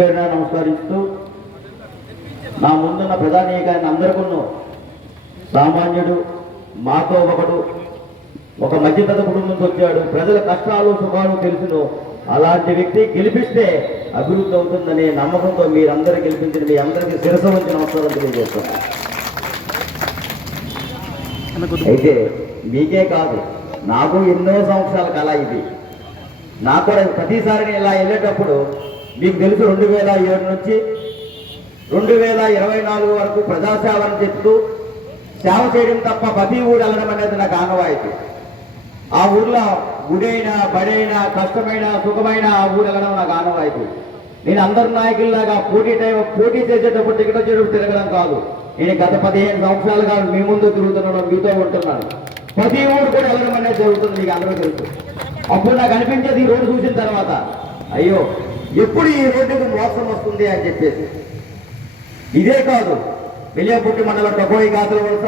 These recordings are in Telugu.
నమస్కరిస్తూ నా ముందున్న ప్రధాని గారిని అందరికీ సామాన్యుడు మాతో ఒకడు ఒక మధ్యతర కుటుంబం నుంచి వచ్చాడు, ప్రజల కష్టాలు సుఖాలు తెలుసును, అలాంటి వ్యక్తి గెలిపిస్తే అభివృద్ధి అవుతుందనే నమ్మకంతో మీరందరూ గెలిపించిన మీ అందరికీ శిరస్సు వంచి నమస్కారం తెలియజేస్తున్నాను. అయితే మీకే కాదు, నాకు ఎన్నో సంవత్సరాల కళ ఇది. నాకు కూడా ప్రతిసారి ఇలా వెళ్ళేటప్పుడు మీకు తెలుసు 2007 నుంచి 2024 వరకు ప్రజాసేవను చెప్తూ సేవ చేయడం తప్ప ప్రతి ఊరు వెళ్ళడం అనేది నాకు ఆనవాయితీ. ఆ ఊర్లో గుడైనా బడైనా కష్టమైన సుఖమైన ఆ ఊరు వెళ్ళడం నాకు ఆనవాయితీ. నేను అందరి నాయకుల్లాగా పోటీ చేసేటప్పుడు టికెట్ వచ్చేటప్పుడు తిరగడం కాదు. నేను గత 15 సంవత్సరాలుగా మీ ముందు తిరుగుతున్నాను, మీతో ఉంటున్నాను. ప్రతి ఊరు కూడా వెళ్ళడం అనేది జరుగుతుంది, మీకు అందరూ తెలుసు. అప్పుడు నాకు అనిపించేది ఈ రోడ్డు చూసిన తర్వాత, అయ్యో ఎప్పుడు ఈ రోడ్డుకు మోసం వస్తుంది అని చెప్పేసి. ఇదే కాదు, మిలియాపుట్టి మండలం టకోయి గాతుల వలస,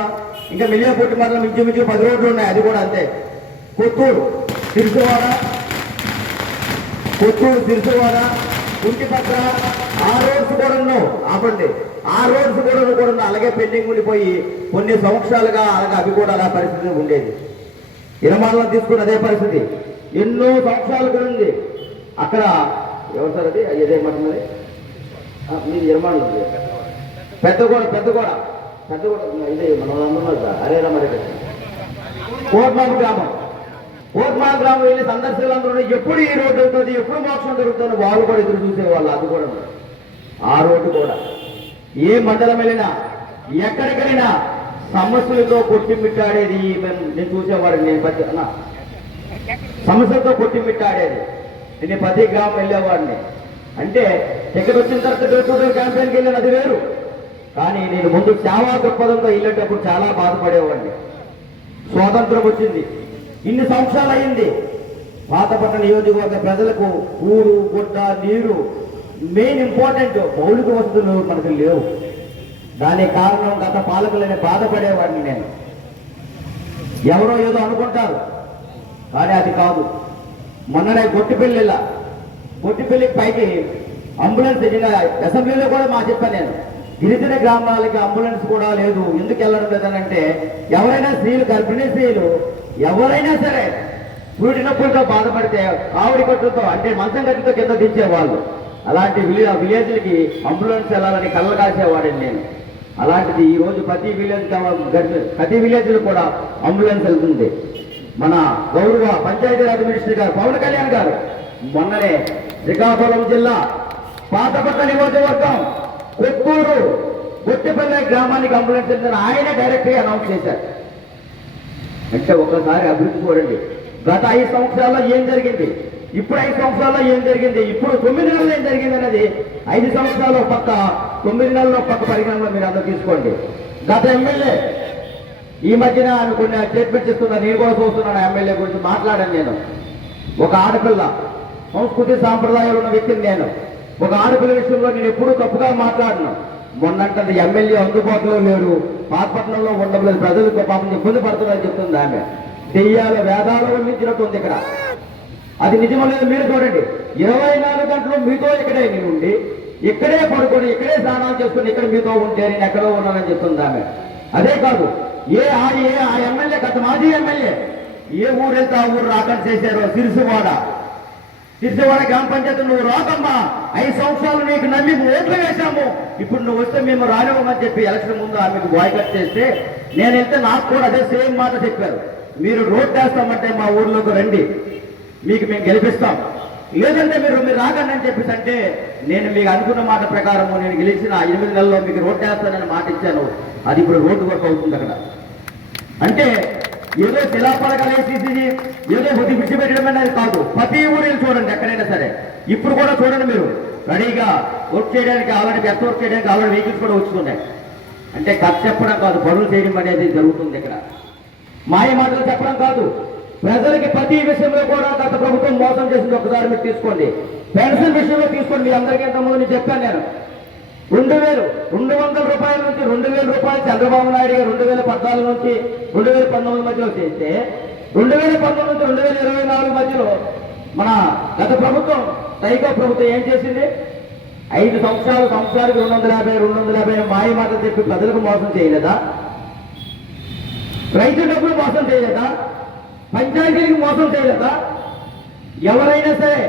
ఇంకా మిలియాపుట్టి మండలం ఇంచుమించు 10 రోడ్లు ఉన్నాయి, అది కూడా అంతే. కొత్తూరు సిరిసివాడ, కుంటిపత్ర, ఆ రోడ్స్ కూడా ఆపండి, ఆ రోడ్స్ కూడా అలాగే పెండింగ్ ఉండిపోయి కొన్ని సంవత్సరాలుగా అలాగే అవి కూడా అలా పరిస్థితి ఉండేది. ఇరమాలలో తీసుకున్న అదే పరిస్థితి ఎన్నో సంవత్సరాలు కూడా ఉంది. అక్కడ ఎవరు సార్ అది ఏదేమంటున్నది, మీరు ఇరమాలు పెద్దగూడ ఇదే మనం అందున్నారు సార్, అరే రమరే కోట్మాల గ్రామం వెళ్ళి సందర్శకులందరూ ఎప్పుడు ఈ రోడ్డు అవుతుంది, ఎప్పుడు మోక్షం దొరుకుతుంది వాళ్ళు కూడా ఎదురు చూసేవాళ్ళు. అది కూడా ఆ రోడ్డు కూడా ఏ మండలం వెళ్ళినా ఎక్కడికెళ్ళినా సమస్యలతో కొట్టిమిట్టాడేది నేను చూసేవాడిని. నేను ప్రతి సమస్యలతో కొట్టిమిట్టాడేది. నేను ప్రతి గ్రామం వెళ్ళేవాడిని. అంటే టికెట్ వచ్చిన తర్వాత డోర్ క్యాంపెయిన్కి వెళ్ళాను, అది వేరు. కానీ నేను ముందు సేవా దృక్పథంతో వెళ్ళేటప్పుడు చాలా బాధపడేవాడిని. స్వాతంత్రం వచ్చింది, ఇన్ని సంవత్సరాలు అయింది. పాతపట్నం నియోజకవర్గ ప్రజలకు ఊరు గుడ్డ నీరు మెయిన్ ఇంపార్టెంట్, మౌలిక వసతులు మనకు లేవు. దానికి కారణం గత పాలకులని బాధపడేవాడిని నేను. ఎవరో ఏదో అనుకుంటారు, కానీ అది కాదు. మొన్ననే గొట్టిపల్లికి పైకి అంబులెన్స్ అసెంబ్లీలో కూడా చెప్పాను నేను, గిరిజన గ్రామాలకి అంబులెన్స్ కూడా లేదు. ఎందుకు వెళ్ళడం లేదనంటే, ఎవరైనా స్త్రీలు, గర్భిణీ స్త్రీలు ఎవరైనా సరే పురిటి నొప్పులతో బాధపడితే ఆవిడి కట్టుతో అంటే మంచం కట్టుతో కింద దించేవాళ్ళు. అలాంటి విలేజ్లకి అంబులెన్స్ వెళ్ళాలని కళ్ళ కాసేవాడిని నేను. అలాంటిది ఈరోజు ప్రతి విలేజ్లో కూడా అంబులెన్స్ వెళ్తుంది. మన గౌరవ పంచాయతీరాజ్ మినిస్టర్ గారు పవన్ కళ్యాణ్ గారు మొన్ననే శ్రీకాకుళం జిల్లా పాతపట్ల నియోజకవర్గం కొత్తూరు గొట్టిపల్లె గ్రామానికి అంబులెన్స్ వెళ్తుందని ఆయన డైరెక్ట్గా అనౌన్స్ చేశారు. అంటే ఒక్కసారి అభివృద్ధి చూడండి. గత 5 సంవత్సరాల్లో ఏం జరిగింది, ఇప్పుడు 5 సంవత్సరాల్లో ఏం జరిగింది, ఇప్పుడు 9 నెలల్లో ఏం జరిగింది అనేది 5 సంవత్సరాలు పక్క 9 నెలల్లో పక్క పరిగణనలో మీరు అందరూ తీసుకోండి. గత ఎమ్మెల్యే ఈ మధ్యన కొన్ని స్టేట్మెంట్ ఇస్తున్నా, నేను కూడా చూస్తున్నాను. ఎమ్మెల్యే గురించి మాట్లాడాను నేను. ఒక ఆడపిల్ల సంస్కృతి సాంప్రదాయాలు ఉన్న వ్యక్తిని నేను. ఒక ఆడపిల్ల విషయంలో నేను ఎప్పుడూ తప్పుగా మాట్లాడను. మొన్నంటే ఎమ్మెల్యే అందుబాటులో లేరు, పాతపట్నంలో ఉండలేదు, ప్రజలకు పాపం ఇబ్బంది పడుతుందని చెప్తుంది ఆమె. దెయ్యాల వేదాలు వర్ణించినట్టుంది ఇక్కడ. అది నిజమలేదు మీరు చూడండి. 24 గంటలు మీతో ఇక్కడే ఉండి, ఇక్కడే పడుకొని, ఇక్కడే స్నానాలు చేసుకుని, ఇక్కడ మీతో ఉంటే నేను ఎక్కడో ఉన్నానని చెప్తుంది ఆమె. అదే కాదు, ఆ ఎమ్మెల్యే గత మాజీ ఎమ్మెల్యే ఏ ఊరు వెళ్తే ఆ ఊరు రాకుండా చేశారో, సిరిసివాడ గ్రామ పంచాయతీ నువ్వు రాకమ్మా, 5 సంవత్సరాలు నీకు నమ్మి ఓట్లు వేశాము, ఇప్పుడు నువ్వు వస్తే మేము రానివ్వమని చెప్పి ఎలక్షన్ ముందు ఆమెకు బాయ్కట్ చేస్తే నేను వెళ్తే నాకు కూడా అదే సేమ్ మాట చెప్పారు. మీరు రోడ్ వేస్తామంటే మా ఊర్లోకి రండి, మీకు మేము గెలిపిస్తాం, లేదంటే మీరు రాకండి అని చెప్పేసి అంటే, నేను మీకు అనుకున్న మాట ప్రకారము నేను గెలిచిన 8 నెలల్లో మీకు రోడ్ వేస్తానని మాట ఇచ్చాను. అది ఇప్పుడు రోడ్డు వర్క్ అవుతుంది అక్కడ. అంటే ఏదో శిలాపలకాలు వేసేసి ఏదో కొద్ది విడిచిపెట్టడం అనేది కాదు. ప్రతి ఊరిని చూడండి, ఎక్కడైనా సరే. ఇప్పుడు కూడా చూడండి, మీరు రెడీగా వర్క్ చేయడానికి ఆల్రెడీ బెస్ట్ వర్క్ చేయడానికి ఆల్రెడీ వెహికల్స్ కూడా వస్తున్నాయి. అంటే ఖర్చు చెప్పడం కాదు, పనులు చేయడం అనేది జరుగుతుంది ఇక్కడ. మాయ మాటలు చెప్పడం కాదు. ప్రజలకి ప్రతి విషయంలో కూడా గత ప్రభుత్వం మోసం చేసింది. ఒకసారి మీరు తీసుకోండి. పెన్షన్ విషయంలో తీసుకోండి. మీ అందరికీ ఎంతమంది నేను చెప్పాను నేను. 2,200 రూపాయల నుంచి 2,000 రూపాయలు చంద్రబాబు నాయుడు గారు 2014 నుంచి 2019 మధ్యలో చేస్తే, 2019 నుంచి 2024 మధ్యలో మన గత ప్రభుత్వం సైకో ప్రభుత్వం ఏం చేసింది? 5 సంవత్సరాలకు 250 మాయ మాట చెప్పి ప్రజలకు మోసం చేయలేదా? రైతు డబ్బులు మోసం చేయలేదా? పంచాయతీలకు మోసం చేయలేదా? ఎవరైనా సరే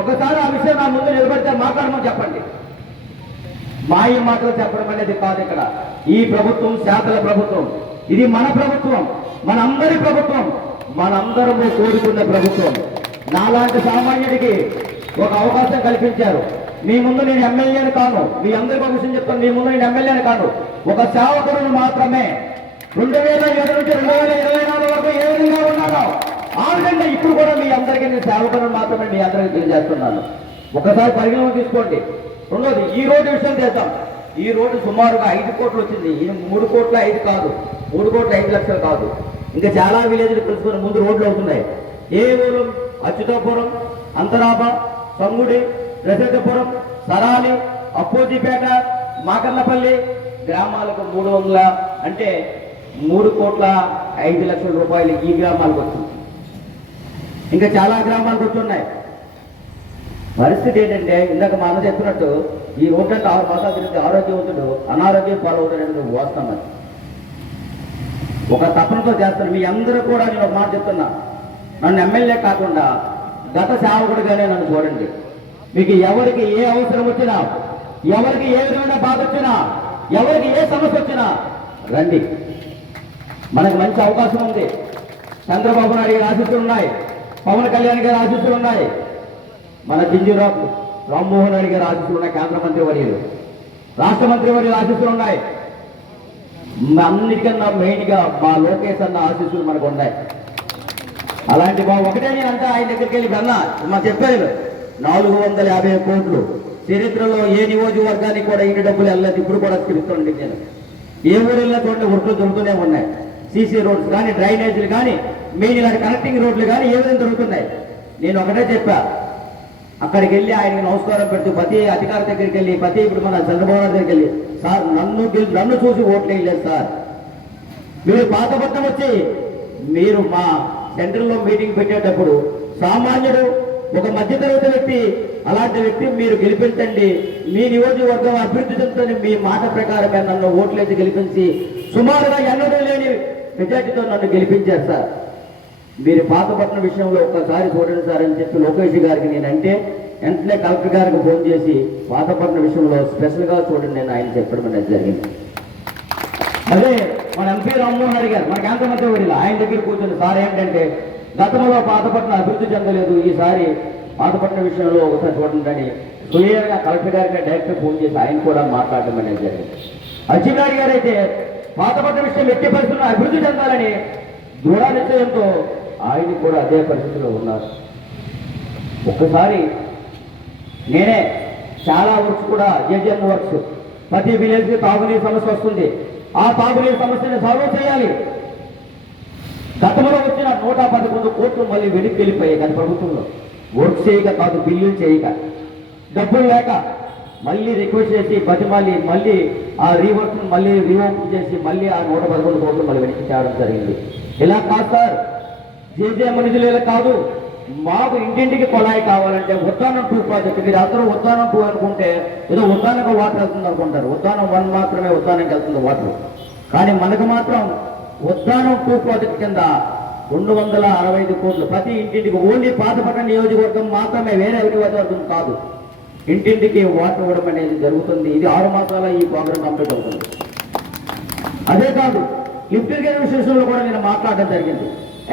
ఒకసారి ఆ విషయం నా ముందు నిలబడితే మాట్లాడమని చెప్పండి. మాయ మాటలు చెప్పడం అనేది కాదు. ఇక్కడ ఈ ప్రభుత్వం శాతల ప్రభుత్వం, ఇది మన ప్రభుత్వం, మనందరి ప్రభుత్వం, మనందరము కోరుకున్న ప్రభుత్వం. నాలాంటి సామాన్యుడికి ఒక అవకాశం కల్పించారు. మీ ముందు నేను ఎమ్మెల్యేని కాను, మీ అందరికీ ఒక విషయం చెప్తాను, మీ ముందు నేను ఎమ్మెల్యేని కాను, ఒక సేవకుడును మాత్రమే. 2007 నుంచి 2024 వరకు ఏ విధంగా ఉన్నానో ఆ విధంగా ఇప్పుడు కూడా మీ అందరికీ నేను సేవకుడును మాత్రమే మీ అందరికీ తెలియజేస్తున్నాను. ఒకసారి పరిగణన తీసుకోండి. రెండోది, ఈ రోడ్డు విషయం చేద్దాం. ఈ రోడ్డు సుమారుగా 5 కోట్లు వచ్చింది. ఇది 3 కోట్ల 5 కాదు, 3 కోట్ల 5 లక్షలు కాదు. ఇంకా చాలా విలేజ్లు తెలుసుకుని ముందు రోడ్లు అవుతున్నాయి. ఏవూరం, అచ్యుతాపురం, అంతరాబ, సంగుడి, రసెట్టపురం, సరాలి, అప్పోజిపేట, మాకన్నపల్లి గ్రామాలకు 300 అంటే 3 కోట్ల 5 లక్షల రూపాయలు ఈ గ్రామాలకు వచ్చింది. ఇంకా చాలా గ్రామాలకు వచ్చున్నాయి. పరిస్థితి ఏంటంటే ఇందాక మా అన్న చెప్పినట్టు ఈ రోడ్డు అంటే 6 మాసాలు తిరిగితే ఆరోగ్యవంతుడు అనారోగ్యం పాలవుతాడని వాస్తవం. ఒక తపనతో చేస్తాను. మీ అందరూ కూడా నేను ఒక మాట చెప్తున్నా, నన్ను ఎమ్మెల్యే కాకుండా గత సేవకుడిగానే నన్ను చూడండి. మీకు ఎవరికి ఏ అవసరం వచ్చినా, ఎవరికి ఏ విధమైన బాధ వచ్చినా, ఎవరికి ఏ సమస్య వచ్చినా రండి. మనకు మంచి అవకాశం ఉంది. చంద్రబాబు నాయుడు గారి ఆశీస్సులు ఉన్నాయి, పవన్ కళ్యాణ్ గారి ఆశీస్సులు ఉన్నాయి, మన జింజురాపు రామ్మోహన్ రెడ్డి గారి ఆశీస్సులు ఉన్నాయి, కేంద్ర మంత్రి వర్యులు, రాష్ట్ర మంత్రి వర్యులు ఆశీస్సులు ఉన్నాయి. అన్నిటికన్నా మెయిన్గా మా లోకేష్ అన్న ఆశీస్సులు మనకు ఉన్నాయి. అలాంటి ఒకటే నేను అంతా ఆయన దగ్గరికి వెళ్ళి అన్నా మా చెప్పారు 450 కోట్లు చరిత్రలో ఏ నియోజకవర్గానికి కూడా ఇన్ని డబ్బులు వెళ్ళలేదు. ఇప్పుడు కూడా తిరుగుతుంది. నేను ఏ ఊరిలో చూడండి వర్కులు జరుగుతూనే ఉన్నాయి. సీసీ రోడ్స్ కానీ, డ్రైనేజీలు కానీ, మెయిన్ ఇలాంటి కనెక్టింగ్ రోడ్లు కానీ ఏ విధంగా జరుగుతున్నాయి. నేను ఒకటే చెప్పా, అక్కడికి వెళ్ళి ఆయనకి నమస్కారం పెడుతూ ప్రతి అధికారి దగ్గరికి వెళ్ళి, ప్రతి ఇప్పుడు మన చంద్రబాబు నాయుడు దగ్గరికి వెళ్ళి, సార్ నన్ను చూసి ఓట్లు వేయలేదు సార్, మీరు పాతపట్నం వచ్చి మీరు మా సెంటర్లో మీటింగ్ పెట్టేటప్పుడు సామాన్యుడు ఒక మధ్యతరగతి వ్యక్తి, అలాంటి వ్యక్తి మీరు గెలిపించండి, మీ నియోజకవర్గం అభివృద్ధి చెందుతుంది, మీ మాట ప్రకారమే నన్ను ఓట్లేసి గెలిపించి సుమారుగా ఎన్నడూ లేని మెజార్టీతో నన్ను గెలిపించారు సార్. మీరు పాతపట్నం విషయంలో ఒక్కసారి చూడండి సార్ అని చెప్పి లోకేష్ గారికి నేనంటే వెంటనే కలెక్టర్ గారికి ఫోన్ చేసి పాతపట్నం విషయంలో స్పెషల్గా చూడండి నేను ఆయన చెప్పడం అనేది జరిగింది. అదే మన ఎంపీ రామ్మోహన్ రెడ్డి గారు మన కేంద్ర మంత్రి వర్యులు ఆయన దగ్గర కూర్చొని సార్ ఏంటంటే గతంలో పాతపట్నం అభివృద్ధి చెందలేదు, ఈసారి పాతపట్నం విషయంలో ఒకసారి చూడండి అని క్లియర్గా కలెక్టర్ గారికి డైరెక్టర్ ఫోన్ చేసి ఆయన కూడా మాట్లాడడం అనేది జరిగింది. అచ్చినాయుడు గారు అయితే పాతపట్నం విషయం ఎట్టి పరిస్థితుల్లో అభివృద్ధి చెందాలని దృఢ నిశ్చయంతో ఆయన కూడా అదే పరిస్థితిలో ఉన్నారు. ఒక్కసారి నేనే చాలా వర్క్స్ కూడా జేజేఎం వర్క్స్ ప్రతి విలేజ్కి తాగునీరు సమస్య వస్తుంది, ఆ తాగునీరు సమస్యని సాల్వ్ చేయాలి. గతంలో వచ్చిన 111 కోట్లు మళ్ళీ వెనక్కి వెళ్ళిపోయాయి గత ప్రభుత్వంలో. వర్క్ చేయక కాదు, బిల్లులు చేయక, డబ్బులు లేక మళ్ళీ రిక్వెస్ట్ చేసి బతిమాలి మళ్ళీ ఆ రీవర్క్ మళ్ళీ రీఓపెన్ చేసి మళ్ళీ ఆ 111 కోట్లు మళ్ళీ వెనక్కి చేయడం జరిగింది. ఇలా కాదు సార్, జేజేఎం నిధులు ఇలా కాదు, మాకు ఇంటింటికి కొలాయి కావాలంటే ఉద్దానం 2 ప్రాజెక్ట్. మీరు అందరూ ఉద్దానం 2 అనుకుంటే ఏదో ఉద్దానంగా వాటర్ వెళ్తుంది అనుకుంటారు. ఉద్దానం 1 మాత్రమే ఉద్దానంకి వెళ్తుంది వాటర్. కానీ మనకు మాత్రం ఉద్దానం 2 ప్రాజెక్ట్ కింద 265 కోట్లు ప్రతి ఇంటింటికి, ఓన్లీ పాతపట్నం నియోజకవర్గం మాత్రమే, వేరే నియోజకవర్గం కాదు, ఇంటింటికి వాటర్ ఇవ్వడం అనేది జరుగుతుంది. ఇది 6 మాసాల ఈ ప్రోగ్రామ్ కంప్లీట్ అవుతుంది. అదే కాదు, లిఫ్ట్ ఇరిగేషన్ విషయంలో కూడా నేను మాట్లాడడం జరిగింది.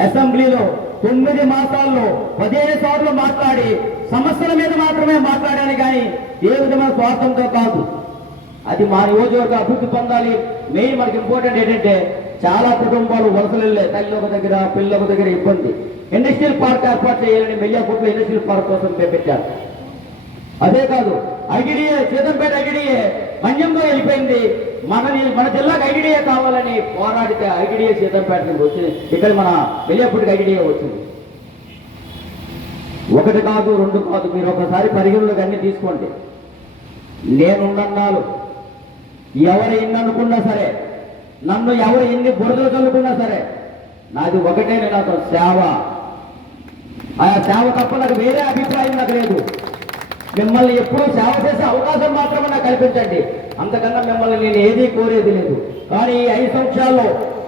అసెంబ్లీలో 9 మాసాల్లో 15 సార్లు మాట్లాడి సమస్యల మీద మాత్రమే మాట్లాడాను, కానీ ఏ విధమైన స్వార్థంతో కాదు. అది మా నియోజకవర్గ అభివృద్ధి పొందాలి. మెయిన్ మనకి ఇంపార్టెంట్ ఏంటంటే చాలా కుటుంబాలు వలసలే, తల్లి ఒక దగ్గర పిల్లల దగ్గర ఇబ్బంది. ఇండస్ట్రియల్ పార్క్ ఏర్పాటు చేయాలని మెల్లియాపూర్లో ఇండస్ట్రియల్ పార్క్ కోసం పెట్టారు. అదే కాదు, ఐటీడీఏ సీతంపేట ఐటీడీఏ మన్యంగా వెళ్ళిపోయింది. మన జిల్లాకు ఐటీడీఏ కావాలని పోరాడితే ఐటీడీఏ సీతంపేట నుంచి వచ్చింది, ఇక్కడ మన మెల్లియాపూర్కి ఐటీడీఏ వచ్చింది. 1 కాదు 2 కాదు, మీరు ఒకసారి పరిగణలోకి అన్ని తీసుకోండి. నేనున్నాను, ఎవరు ఎన్ని అనుకున్నా సరే, నన్ను ఎవరు ఎన్ని బురదలు చల్లుకున్నా సరే, నాది ఒకటే, నాకు సేవ. ఆ సేవ తప్ప నాకు వేరే అభిప్రాయం నాకు లేదు. మిమ్మల్ని ఎప్పుడూ సేవ చేసే అవకాశం మాత్రమే నాకు కల్పించండి. అంతకన్నా మిమ్మల్ని నేను ఏదీ కోరేది లేదు. కానీ ఈ 5 సంవత్సరాల్లో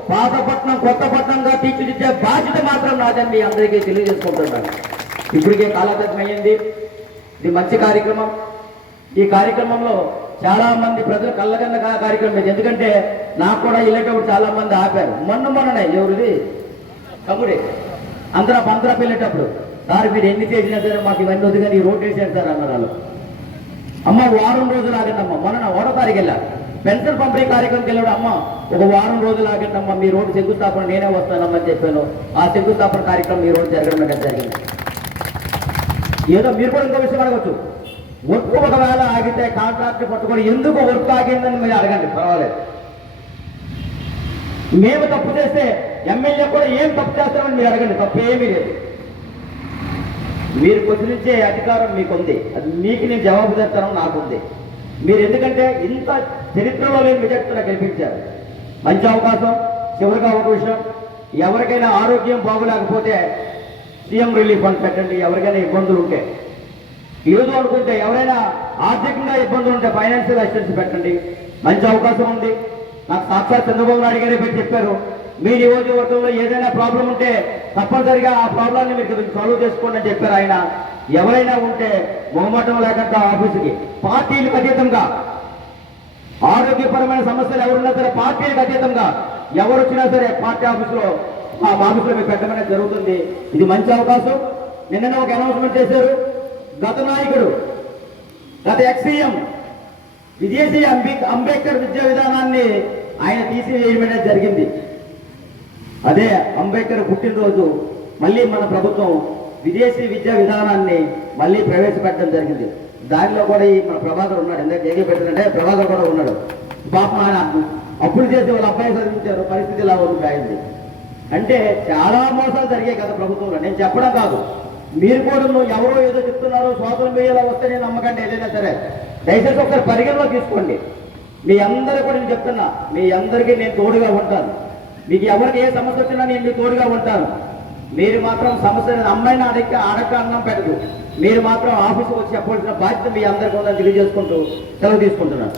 పాతపట్నం కొత్తపట్నంగా తీర్చిదిద్దే బాధ్యత మాత్రం నాదని మీ అందరికీ తెలియజేసుకుంటున్నాను. ఇప్పటికే కాలగతం అయ్యింది. ఇది మంచి కార్యక్రమం. ఈ కార్యక్రమంలో చాలా మంది ప్రజలు కళ్ళకన్న కార్యక్రమం ఇది. ఎందుకంటే నాకు కూడా వెళ్ళేటప్పుడు చాలా మంది ఆపారు. మొన్ననే ఎవరిది తమ్ముడే అందరూ వెళ్ళేటప్పుడు, సార్ మీరు ఎన్ని చేసినా సరే మాకు ఇవన్నీ వద్దు కానీ ఈ రోడ్ వేసేది సార్ అన్నారు వాళ్ళు. అమ్మ వారం రోజులు ఆగండమ్మా. మొన్న 1వ తారీఖు వెళ్ళారు పెన్షన్ పంపిణీ కార్యక్రమంకి వెళ్ళాడు. అమ్మ ఒక వారం రోజులు ఆగండమ్మా, మీ రోడ్డు శంకుస్థాపన నేనే వస్తానమ్మని చెప్పాను. ఆ శంకుస్థాపన కార్యక్రమం ఈ రోజు జరగడం జరిగింది. ఏదో మీరు కూడా ఇంకో విషయం అడగచ్చు, వర్క్ ఒకవేళ ఆగితే కాంట్రాక్ట్ పట్టుకొని ఎందుకు వర్క్ ఆగిందని మీరు అడగండి, పర్వాలేదు. మేము తప్పు చేస్తే ఎమ్మెల్యే కూడా ఏం తప్పు చేస్తామని మీరు అడగండి, తప్పు ఏమీ లేదు. మీరు ప్రశ్నించే అధికారం మీకుంది, అది మీకు నేను జవాబుదారితనం నాకుంది. మీరు ఎందుకంటే ఇంత చరిత్రలో లేని విజక్తులు గెలిపించారు. మంచి అవకాశం. చివరిగా ఒక విషయం, ఎవరికైనా ఆరోగ్యం బాగులేకపోతే సీఎం రిలీఫ్ ఫండ్ పెట్టండి. ఎవరికైనా ఇబ్బందులు ఉంటే, లేదు అనుకుంటే ఎవరైనా ఆర్థికంగా ఇబ్బందులు ఉంటే ఫైనాన్షియల్ అసిస్టెన్స్ పెట్టండి. మంచి అవకాశం ఉంది. నాకు సాక్షాత్ చంద్రబాబు నాయుడు గారే పెట్టి చెప్పారు, మీ నియోజకవర్గంలో ఏదైనా ప్రాబ్లం ఉంటే తప్పనిసరిగా ఆ ప్రాబ్లాన్ని మీరు సాల్వ్ చేసుకోండి అని చెప్పారు ఆయన. ఎవరైనా ఉంటే మొహమాటం లేకుండా ఆఫీసుకి పార్టీలకు అతీతంగా, ఆరోగ్యపరమైన సమస్యలు ఎవరున్నా సరే పార్టీలకు అతీతంగా ఎవరు వచ్చినా సరే పార్టీ ఆఫీసులో ఆ ఆఫీసులో మీకు పెట్టమనేది జరుగుతుంది. ఇది మంచి అవకాశం. నిన్ననే ఒక అనౌన్స్మెంట్ చేశారు. గత నాయకుడు, గత ఎక్స్-సీఎం విదేశీ అంబేద్కర్ విద్యా విధానాన్ని ఆయన తీసివేయడం జరిగింది. అదే అంబేద్కర్ పుట్టినరోజు మళ్ళీ మన ప్రభుత్వం విదేశీ విద్యా విధానాన్ని మళ్ళీ ప్రవేశపెట్టడం జరిగింది. దానిలో కూడా ఈ మన ప్రభాకర్ ఉన్నాడు. ఎందుకంటే ఏం పెట్టిందంటే ప్రభాకర్ కూడా ఉన్నాడు. పాపం ఆయన అప్పులు చేసి వాళ్ళ అబ్బాయి చదివించారు, పరిస్థితి ఇలా ఉండిపోయింది. అంటే చాలా మోసాలు జరిగాయి గత ప్రభుత్వంలో. నేను చెప్పడం కాదు, మీరు కూడా ఎవరో ఏదో చెప్తున్నారో సోషల్ మీడియాలో వస్తే నేను నమ్మకండి. ఏదైనా సరే దయచేసి ఒకసారి పరిగణలో తీసుకోండి. మీ అందరూ కూడా నేను చెప్తున్నా, మీ అందరికీ నేను తోడుగా ఉంటాను. మీకు ఎవరికి ఏ సమస్య వచ్చినా నేను మీకు తోడుగా ఉంటాను. మీరు మాత్రం సమస్యను అమ్మాయిని అడక్క అన్నం పెట్టదు. మీరు మాత్రం ఆఫీసుకు వచ్చి చెప్పవలసిన బాధ్యత మీ అందరికీ ఉందని తెలియజేసుకుంటూ సెలవు తీసుకుంటున్నాను.